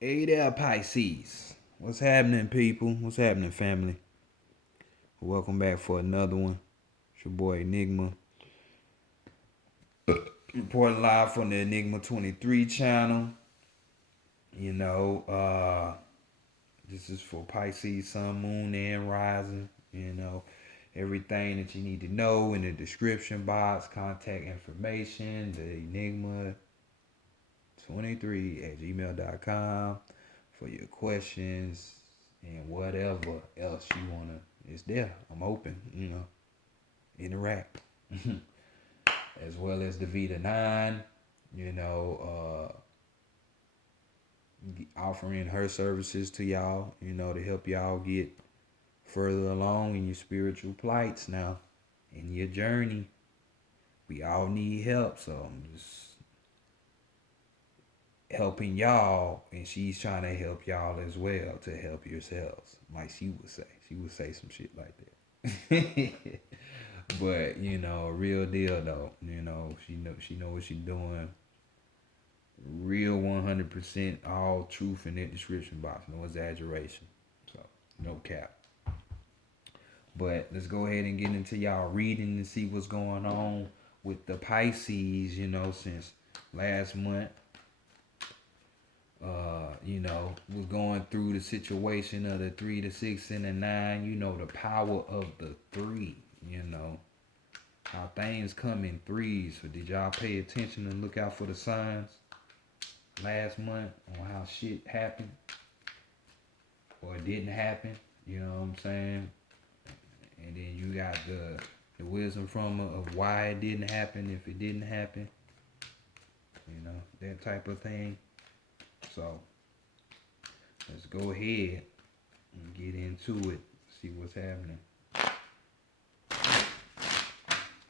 Hey there, Pisces. What's happening, people? What's happening, family? Welcome back for another one. It's your boy Enigma. Reporting live from the Enigma 23 channel. You know, this is for Pisces, Sun, Moon, and Rising. Everything that you need to know in the description box, contact information, the Enigma 23 at gmail.com for your questions and whatever else you wanna. It's there. I'm open. Interact. As well as the Vita 9. You know, offering her services to y'all. To help y'all get further along in your spiritual plights now, in your journey. We all need help, so I'm just helping y'all, and she's trying to help y'all as well to help yourselves, like she would say. She would say some shit like that. But real deal though. She know what she's doing. Real 100% all truth in that description box. No exaggeration. So no cap. But let's go ahead and get into y'all reading and see what's going on with the Pisces. Since last month was going through the situation of the 3, the 6, and the 9. The power of the 3. How things come in threes. So did y'all pay attention and look out for the signs last month on how shit happened or didn't happen? You know what I'm saying? And then you got the wisdom from it of why it didn't happen if it didn't happen. That type of thing. So let's go ahead and get into it. See what's happening.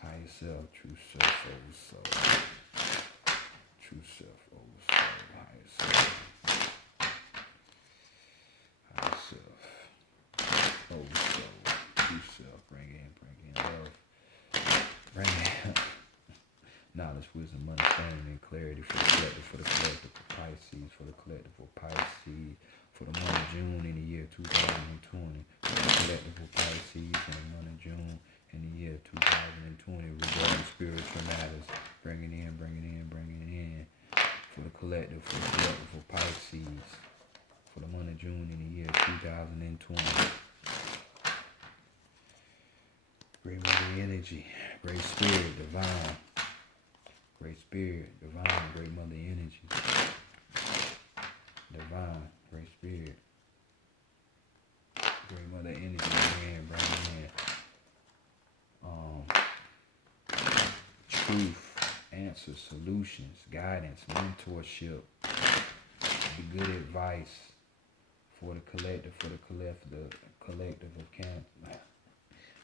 Higher self, true self, over soul. True self, over soul. Higher self. Higher self. Over soul. True self. Bring in love. Bring in knowledge, wisdom, understanding, and clarity for the collective of Pisces, for the collective of Pisces, for the month of June in the year 2020, for the collective of Pisces for the month of June in the year 2020 regarding spiritual matters, bringing in, for the collective of Pisces for the month of June in the year 2020. Great mother energy, great spirit, divine. Great spirit, divine, great mother energy. Divine, great spirit. Great mother energy, bring in. Truth, answers, solutions, guidance, mentorship. The good advice for the collective of Cancer.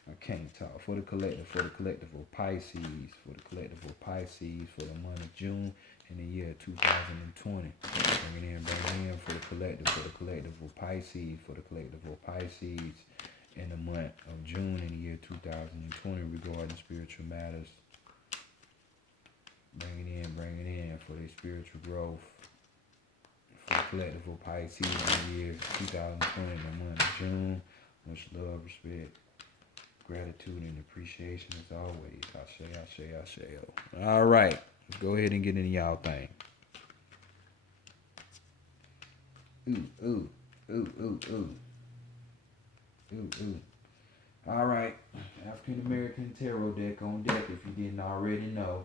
I can't talk. For the collective of Pisces, for the collective of Pisces for the month of June in the year 2020. Bring it in for the collective of Pisces, for the collective of Pisces in the month of June in the year 2020 regarding spiritual matters. Bring it in for their spiritual growth. For the collective of Pisces in the year 2020 in the month of June. Much love, respect, gratitude, and appreciation as always. Ashe. All right. Let's go ahead and get into y'all thing. Ooh. All right. African American Tarot deck on deck if you didn't already know.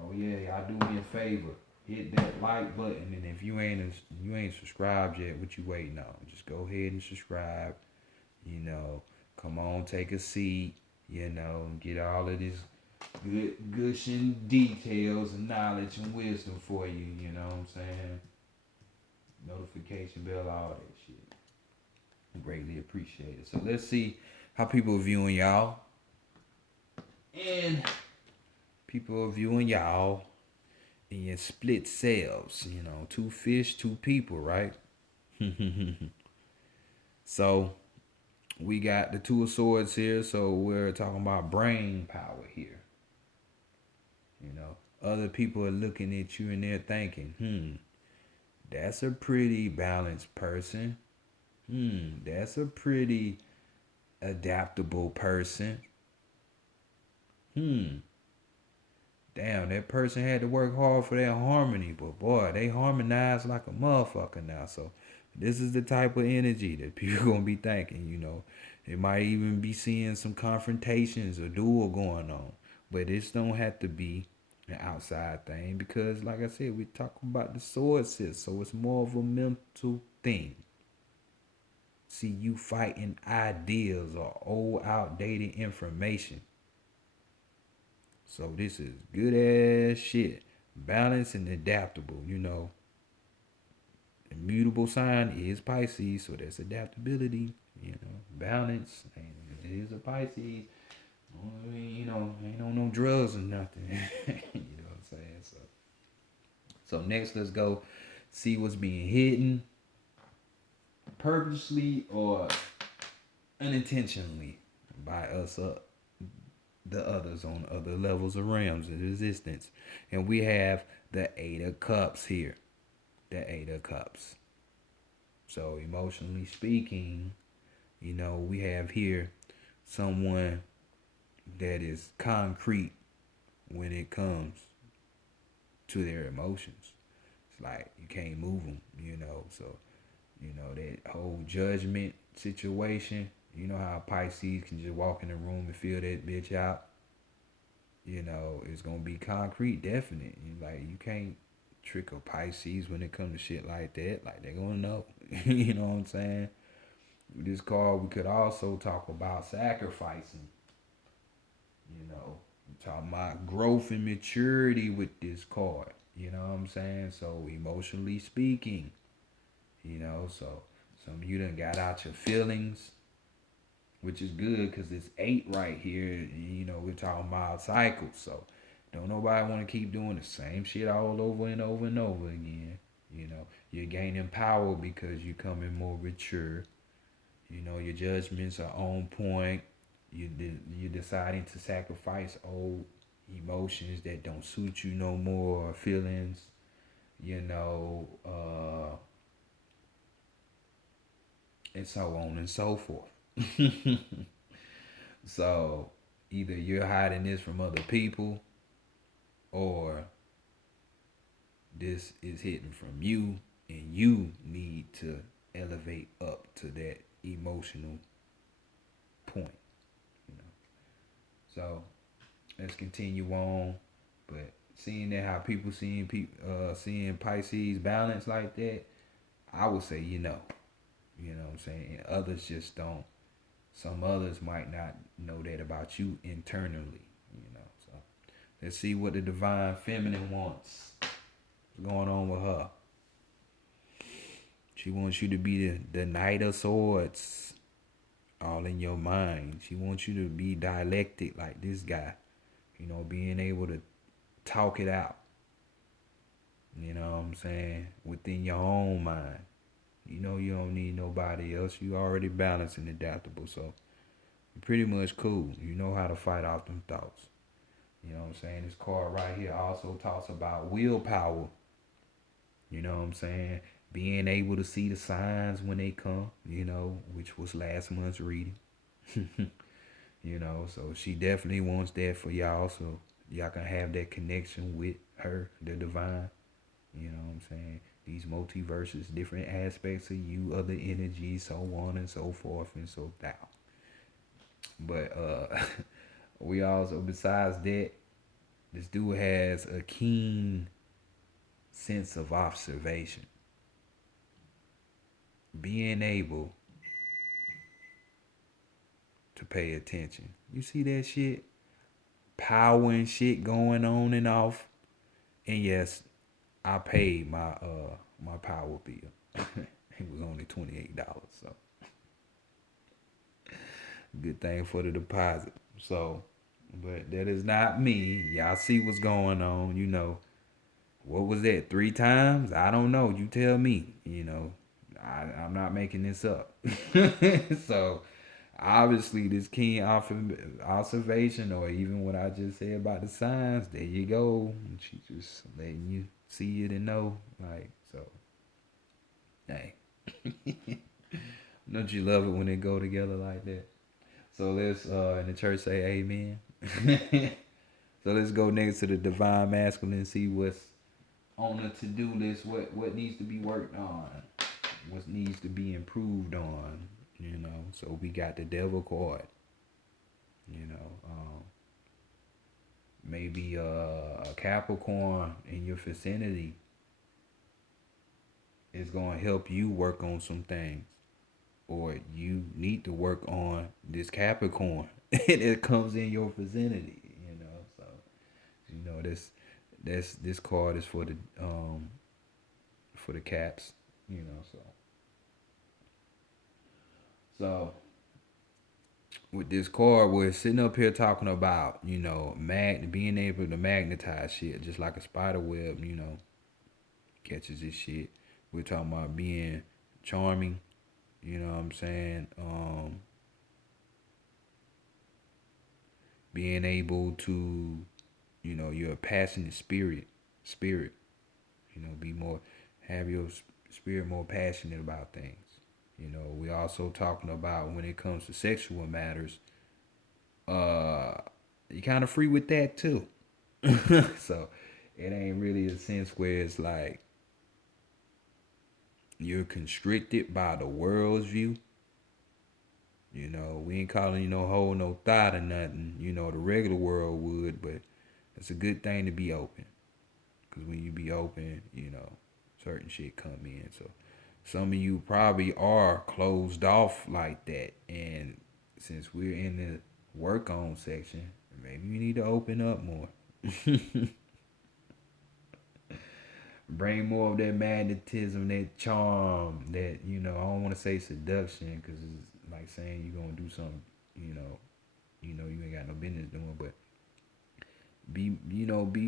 Oh yeah, y'all do me a favor. Hit that like button, and if you ain't subscribed yet, what you waiting on? Just go ahead and subscribe. Come on, take a seat. Get all of this good gushing details and knowledge and wisdom for you. You know what I'm saying? Notification bell, all that shit. Greatly appreciate it. So let's see how people are viewing y'all, and people are viewing y'all in your split selves. Two fish, two people, right? So we got the Two of Swords here, so we're talking about brain power here. Other people are looking at you and they're thinking, That's a pretty balanced person. That's a pretty adaptable person. Hmm. Damn, that person had to work hard for that harmony, but boy, they harmonize like a motherfucker now. So this is the type of energy that people gonna be thinking. They might even be seeing some confrontations or duel going on. But this don't have to be an outside thing because like I said, we talk about the sources, so it's more of a mental thing. See you fighting ideas or old outdated information. So this is good ass shit. Balanced and adaptable. Immutable sign is Pisces, so that's adaptability. Balance, and it is a Pisces. Ain't on no drugs or nothing. You know what I'm saying? So next, let's go see what's being hidden purposely or unintentionally by us the others on other levels of realms of existence. And we have the Eight of Cups here. The Eight of Cups. So emotionally speaking, we have here someone that is concrete when it comes to their emotions. It's like you can't move them. So, that whole judgment situation. You know how Pisces can just walk in the room and feel that bitch out. It's gonna be concrete, definite. You can't trick a Pisces when it comes to shit like that. Like they're gonna know. You know what I'm saying? With this card, we could also talk about sacrificing. We're talking about growth and maturity with this card. You know what I'm saying? So emotionally speaking, so some of you done got out your feelings, which is good because it's 8 right here. We're talking about cycles. So don't nobody want to keep doing the same shit all over and over and over again. You're gaining power because you're becoming more mature. Your judgments are on point. You're deciding to sacrifice old emotions that don't suit you no more, feelings, you know, and so on and so forth. So either you're hiding this from other people or this is hidden from you and you need to elevate up to that emotional point. You know. So let's continue on. But seeing that how people seeing Pisces balance like that, I would say you know what I'm saying. And others just don't. Some others might not know that about you internally. So let's see what the divine feminine wants. What's going on with her? She wants you to be the Knight of Swords, all in your mind. She wants you to be dialectic like this guy. Being able to talk it out. You know what I'm saying? Within your own mind. You don't need nobody else. You already balanced and adaptable. So you're pretty much cool. You know how to fight off them thoughts. You know what I'm saying? This card right here also talks about willpower. You know what I'm saying? Being able to see the signs when they come, which was last month's reading. So she definitely wants that for y'all. So y'all can have that connection with her, the divine. You know what I'm saying? These multiverses, different aspects of you, other energies, so on and so forth and so down. But we also, besides that, this dude has a keen sense of observation. Being able to pay attention. You see that shit? Power and shit going on and off. And yes, I paid my power bill. It was only $28, so good thing for the deposit. So, but that is not me. Y'all see what's going on. What was that? 3 times? I don't know. You tell me. I'm not making this up. So, obviously, this keen observation, or even what I just said about the signs, there you go. She just letting you see it and know. So Don't you love it when they go together like that? So let's in the church say amen. So let's go next to the divine masculine and see what's on the to-do list, what needs to be worked on, what needs to be improved on, you know. So we got the devil card, you know. Maybe a Capricorn in your vicinity is going to help you work on some things, or you need to work on this Capricorn that comes in your vicinity, you know. So you know this card is for the caps, you know. So with this card, we're sitting up here talking about, you know, being able to magnetize shit just like a spider web, you know, catches this shit. We're talking about being charming, you know what I'm saying? Being able to, you know, you're a passionate spirit, you know, be more, have your spirit more passionate about things. You know, we also talking about when it comes to sexual matters, uh, you kind of free with that too. So it ain't really a sense where it's like you're constricted by the world's view. You know, we ain't calling you no hoe, no thought or nothing. You know, the regular world would, but it's a good thing to be open. Because when you be open, you know, certain shit come in. So some of you probably are closed off like that. And since we're in the work on section, maybe you need to open up more. Bring more of that magnetism, that charm, that, you know, I don't want to say seduction because it's like saying you're going to do something, you know, you ain't got no business doing, but be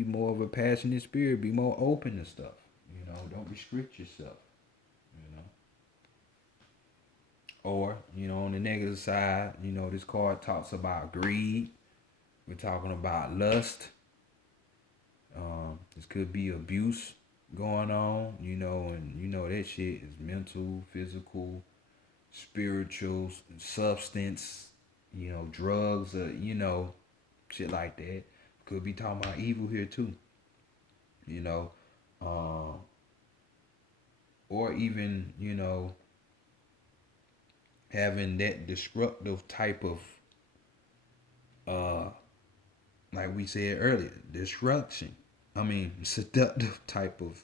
more of a passionate spirit, be more open to stuff, you know, don't restrict yourself, you know. Or, you know, on the negative side, you know, this card talks about greed. We're talking about lust. This could be abuse going on, you know, and you know that shit is mental, physical, spiritual, substance, you know, drugs, you know, shit like that. Could be talking about evil here too, you know, or even, you know, having that destructive type of, uh, like we said earlier, destruction. I mean, seductive type of,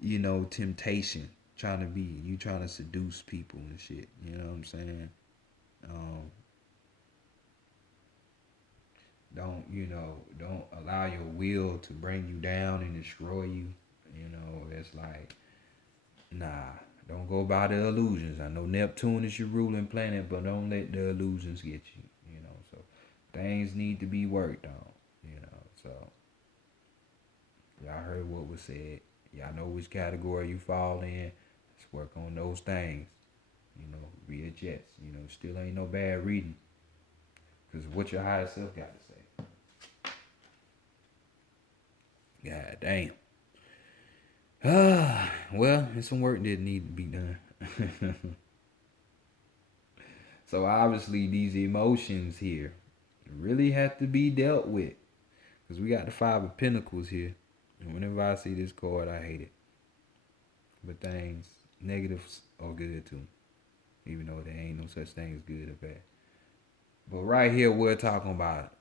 you know, temptation. Trying to seduce people and shit. You know what I'm saying? Um, don't allow your will to bring you down and destroy you. You know, it's like, nah, don't go by the illusions. I know Neptune is your ruling planet, but don't let the illusions get you. You know, so things need to be worked on. You know, so y'all heard what was said. Y'all know which category you fall in. Let's work on those things. You know, readjust. You know, still ain't no bad reading. Because what your higher self got to say. God damn. Well, there's some work that need to be done. So obviously these emotions here really have to be dealt with. Because we got the Five of Pentacles here. And whenever I see this card, I hate it. But things, negatives are good too. Even though there ain't no such thing as good or bad. But right here, we're talking about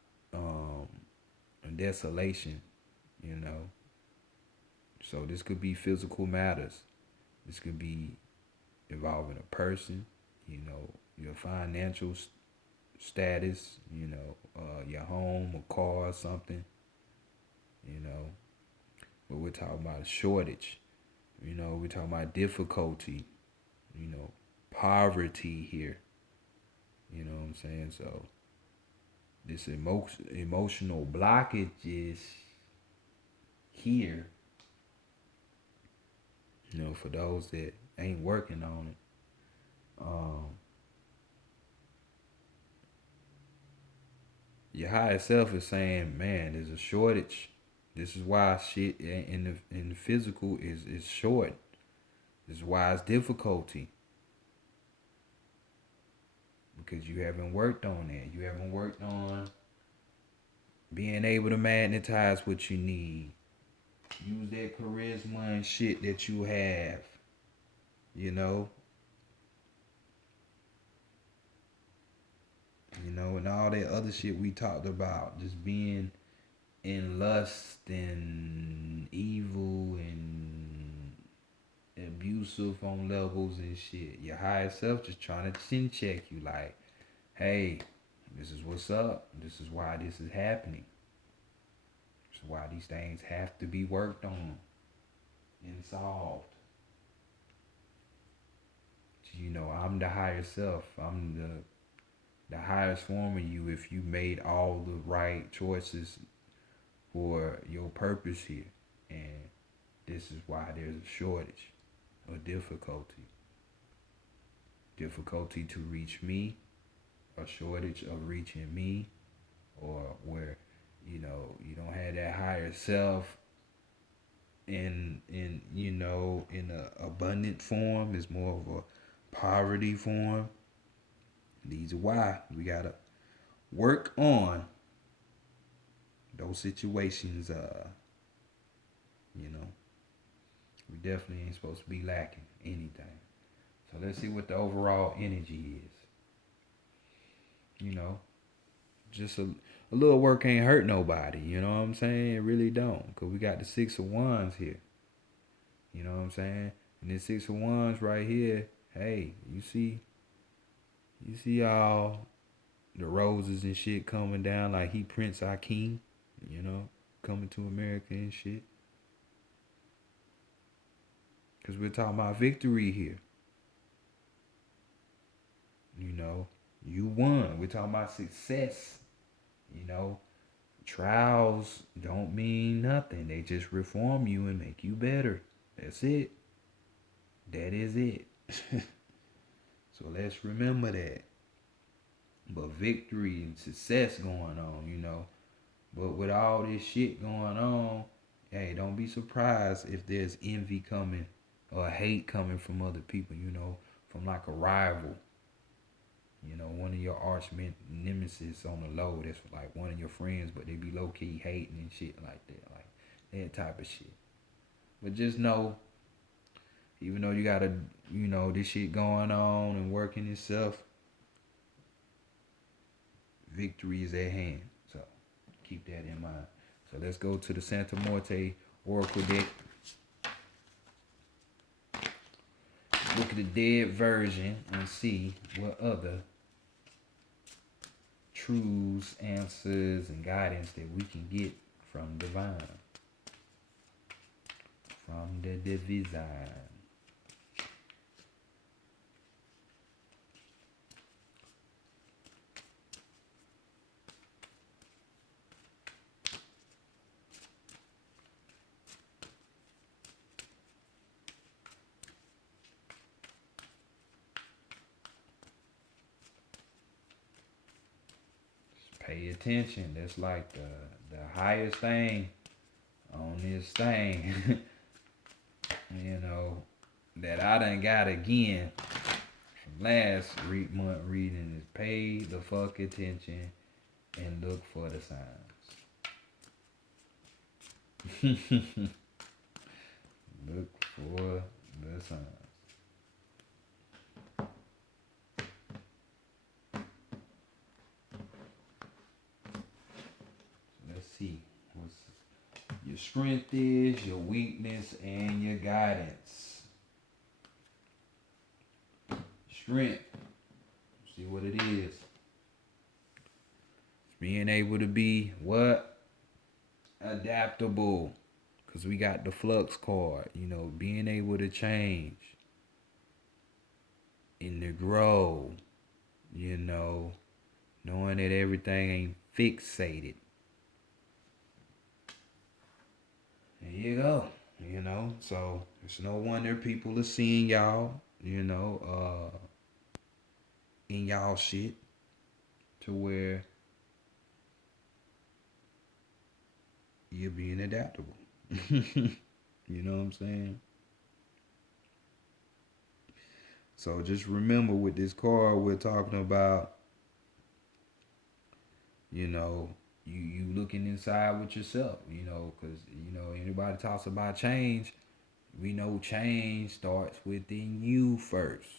desolation, you know. So this could be physical matters. This could be involving a person, you know, your financial status, you know, your home, a car, or something, you know. But we're talking about a shortage, you know. We're talking about difficulty, you know, poverty here, you know what I'm saying? So this emotional blockage is here, you know, for those that ain't working on it. Your higher self is saying, man, there's a shortage. This is why shit in the physical is short. This is why it's difficulty. because you haven't worked on that. You haven't worked on being able to magnetize what you need. Use that charisma and shit that you have. You know? And all that other shit we talked about. Just being in lust and evil and abusive on levels and shit. Your higher self just trying to chin check you like, hey, this is what's up. This is why this is happening. This is why these things have to be worked on and solved. I'm the higher self. I'm the highest form of you if you made all the right choices for your purpose here. And this is why there's a shortage or difficulty. Difficulty to reach me, a shortage of reaching me, or where, you don't have that higher self in a abundant form. It's more of a poverty form. These are why we gotta work on those situations. We definitely ain't supposed to be lacking anything. So let's see what the overall energy is. Just a little work ain't hurt nobody. You know what I'm saying? It really don't, because we got the Six of Wands here. You know what I'm saying? And this Six of Wands right here, hey, you see all the roses and shit coming down like he Prince Akeem, coming to America and shit. Because we're talking about victory here. You won. We're talking about success. Trials don't mean nothing. They just reform you and make you better. That's it. That is it. So let's remember that. But victory and success going on, But with all this shit going on, hey, don't be surprised if there's envy coming or hate coming from other people, from like a rival. One of your arch nemesis on the low that's like one of your friends, but they be low-key hating and shit like that. Like that type of shit. But just know, even though you got this shit going on and working itself, victory is at hand. So keep that in mind. So let's go to the Santa Morte Oracle deck. Look at the dead version and see what other truths, answers, and guidance that we can get from divine. From the divine. Pay attention. That's like the highest thing on this thing, that I done got again from last month reading is pay the fuck attention and look for the signs. Look for the signs. See what your strength is, your weakness, and your guidance. Strength. See what it is. It's being able to be what? Adaptable. Because we got the flux card. Being able to change. And to grow. Knowing that everything ain't fixated. There you go. So it's no wonder people are seeing y'all, in y'all shit to where you're being adaptable. You know what I'm saying? So just remember with this card we're talking about, you know, you looking inside with yourself, you know, because you know anybody talks about change, we know change starts within you first.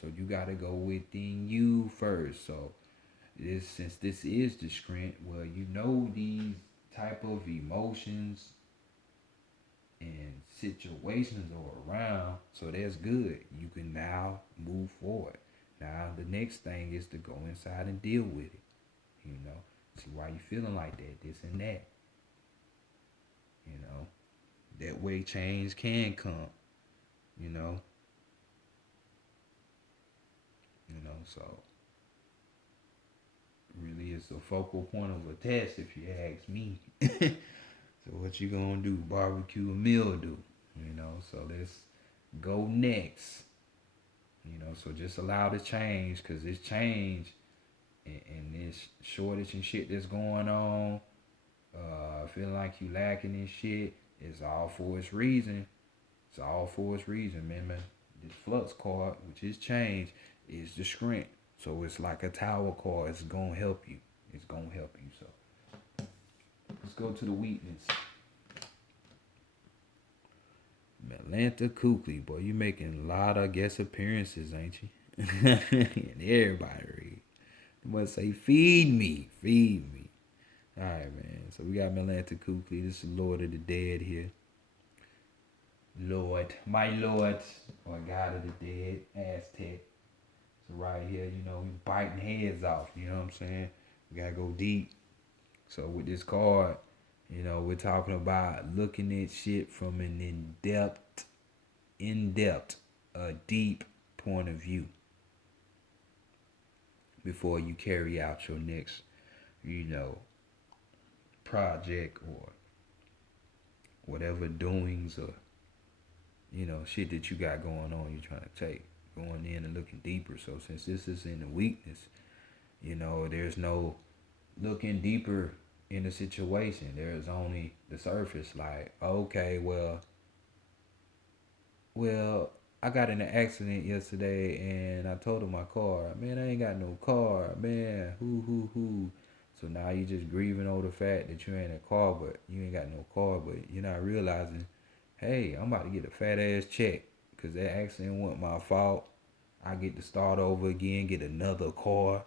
So you got to go within you first. So since this is the script, well, you know these type of emotions and situations are around, so that's good. You can now move forward. Now the next thing is to go inside and deal with it. You know, see why you feeling like that, this and that. You know, that way change can come. You know, so really it's a focal point of a test if you ask me. So what you gonna do? Barbecue a meal do? You know, so let's go next. You know, so just allow the change, cause this change and this shortage and shit that's going on, feeling like you lacking in shit, it's all for its reason. It's all for its reason, man. This flux card, which is change, is the strength. So it's like a tower card. It's gonna help you. It's gonna help you. So let's go to the weakness. Atlanta Kukli, boy, you making a lot of guest appearances, ain't you? And everybody read. You must say, feed me, feed me. All right, man. So we got Atlanta Kukli. This is Lord of the Dead here. Lord, my Lord, or God of the Dead, ASET. So right here, you know, we biting heads off. You know what I'm saying? We gotta go deep. So with this card, you know, we're talking about looking at shit from an in-depth, a deep point of view before you carry out your next, you know, project or whatever doings or, you know, shit that you got going on you're trying to take. Going in and looking deeper. So since this is in the weakness, you know, there's no looking deeper in the situation. There's only the surface. Like, okay, well, I got in an accident yesterday and I totaled my car. Man, I ain't got no car. Man, who. So now you just grieving over the fact that you ain't a car, but you ain't got no car, but you're not realizing, hey, I'm about to get a fat ass check because that accident wasn't my fault. I get to start over again, get another car.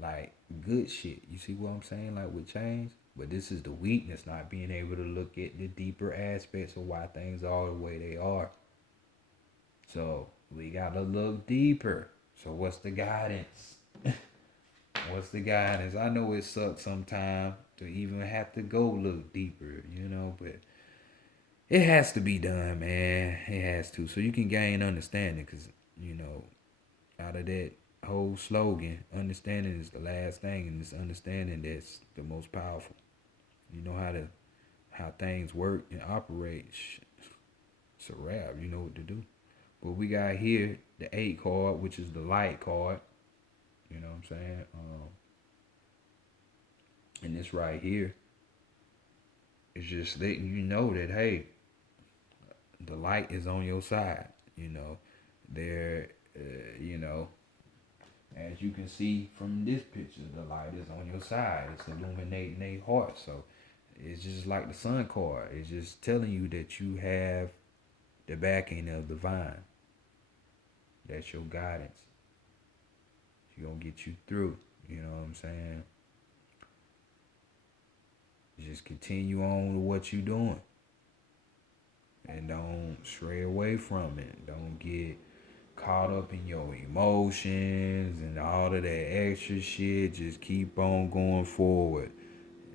Like, good shit. You see what I'm saying? Like, with change. But this is the weakness, not being able to look at the deeper aspects of why things are the way they are. So, we gotta look deeper. So, what's the guidance? What's the guidance? I know it sucks sometimes to even have to go look deeper, you know, but it has to be done, man. It has to. So you can gain understanding because, you know, out of that whole slogan, understanding is the last thing, and it's understanding that's the most powerful. You know how things work and operate. It's a wrap. You know what to do. But we got here the 8 card, which is the light card. You know what I'm saying? And this right here is just letting you know that, hey, the light is on your side. You know, there, you know, as you can see from this picture, the light is on your side. It's illuminating a heart. So it's just like the sun card. It's just telling you that you have the backing of the divine. That's your guidance. It's gonna get you through. You know what I'm saying? Just continue on with what you're doing. And don't stray away from it. Don't get caught up in your emotions and all of that extra shit. Just keep on going forward.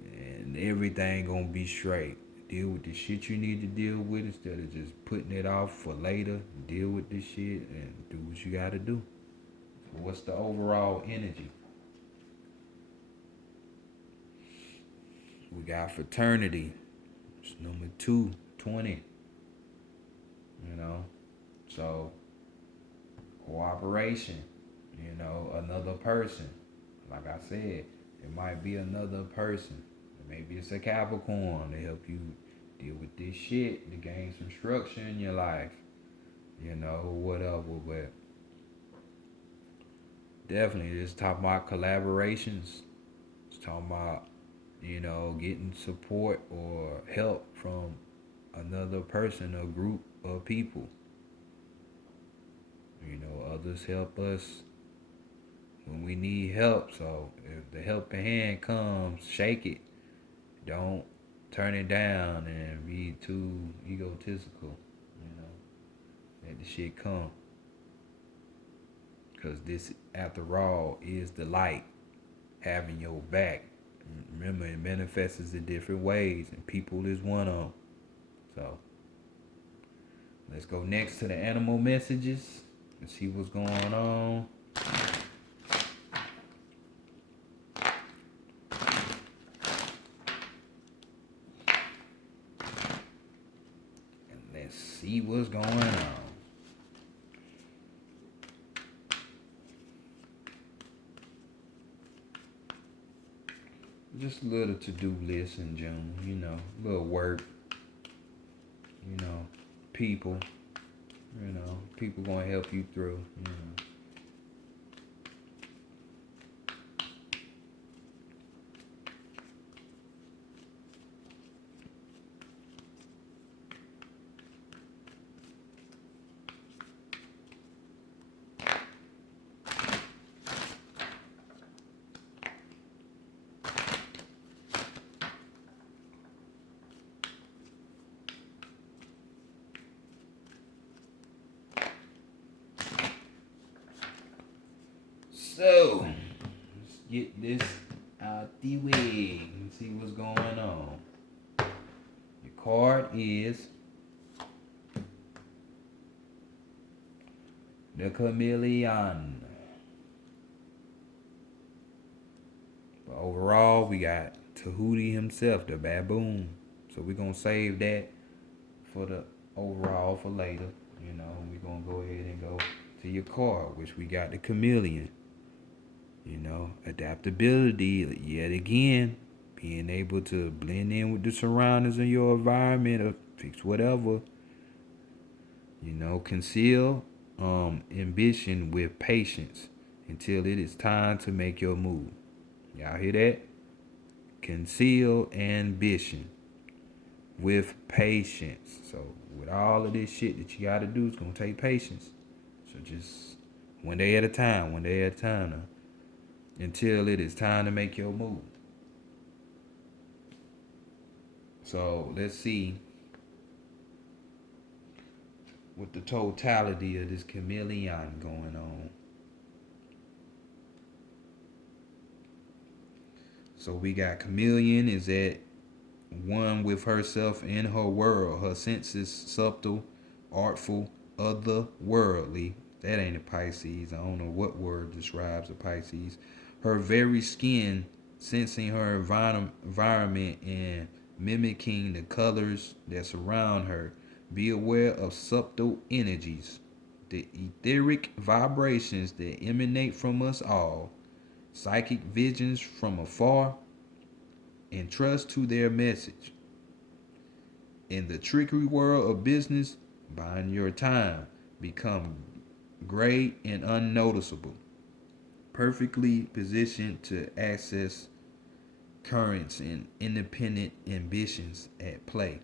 And everything gonna be straight. Deal with the shit you need to deal with instead of just putting it off for later. Deal with this shit and do what you gotta do. So what's the overall energy? We got fraternity. It's number 220. You know? So cooperation. You know, another person. Like I said, it might be another person. Maybe it's a Capricorn to help you deal with this shit, to gain some structure in your life. You know, whatever. But Definitely, it's talking about collaborations. It's talking about, getting support or help from another person or group of people. Others help us when we need help. So if the helping hand comes, shake it. Don't turn it down and be too egotistical. Let the shit come. Because this, after all, is the light having your back. Remember, it manifests in different ways, and people is one of them. So let's go next to the animal messages and see what's going on. And let's see what's going on. Just a little to-do list in June, a little work, people, people gonna help you through. So, let's get this out the way and see what's going on. Your card is the Chameleon. But overall, we got Tahuti himself, the baboon. So we're going to save that for the overall for later. We're going to go ahead and go to your card, which we got the chameleon. Adaptability, yet again, being able to blend in with the surroundings in your environment or fix whatever. Conceal ambition with patience until it is time to make your move. Y'all hear that? Conceal ambition with patience. So with all of this shit that you gotta do, it's gonna take patience. So just one day at a time now, until it is time to make your move. So let's see what the totality of this chameleon going on. So we got chameleon is at one with herself in her world. Her senses subtle, artful, otherworldly. That ain't a Pisces. I don't know what word describes a Pisces. Her very skin, sensing her environment and mimicking the colors that surround her. Be aware of subtle energies, the etheric vibrations that emanate from us all, psychic visions from afar, and trust to their message. In the trickery world of business, buying your time, become great and unnoticeable, perfectly positioned to access currents and independent ambitions at play.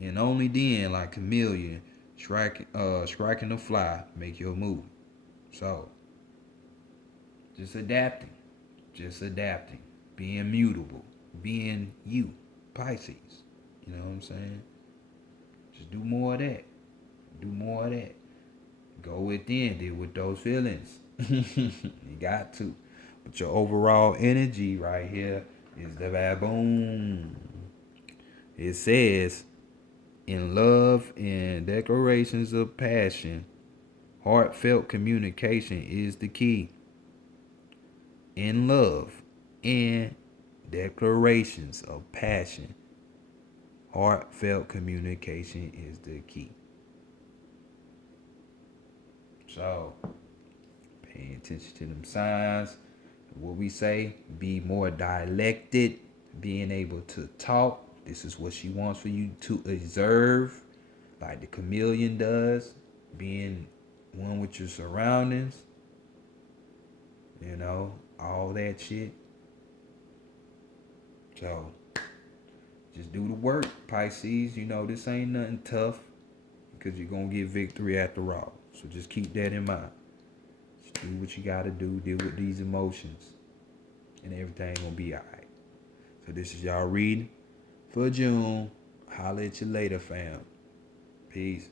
And only then, like chameleon, striking the fly, make your move. So, just adapting, being mutable, being you, Pisces. You know what I'm saying? Just do more of that. Go within, deal with those feelings. You got to. But your overall energy right here is the baboon. It says, in love and declarations of passion, heartfelt communication is the key. In love and declarations of passion, heartfelt communication is the key. So, pay attention to them signs. What we say, be more dialected, being able to talk. This is what she wants for you to observe, like the chameleon does, being one with your surroundings. you know, all that shit. So, just do the work, Pisces. You know, this ain't nothing tough because you're going to get victory after all. So just keep that in mind. Just do what you got to do. Deal with these emotions. And everything going to be all right. So this is y'all reading for June. Holla at you later, fam. Peace.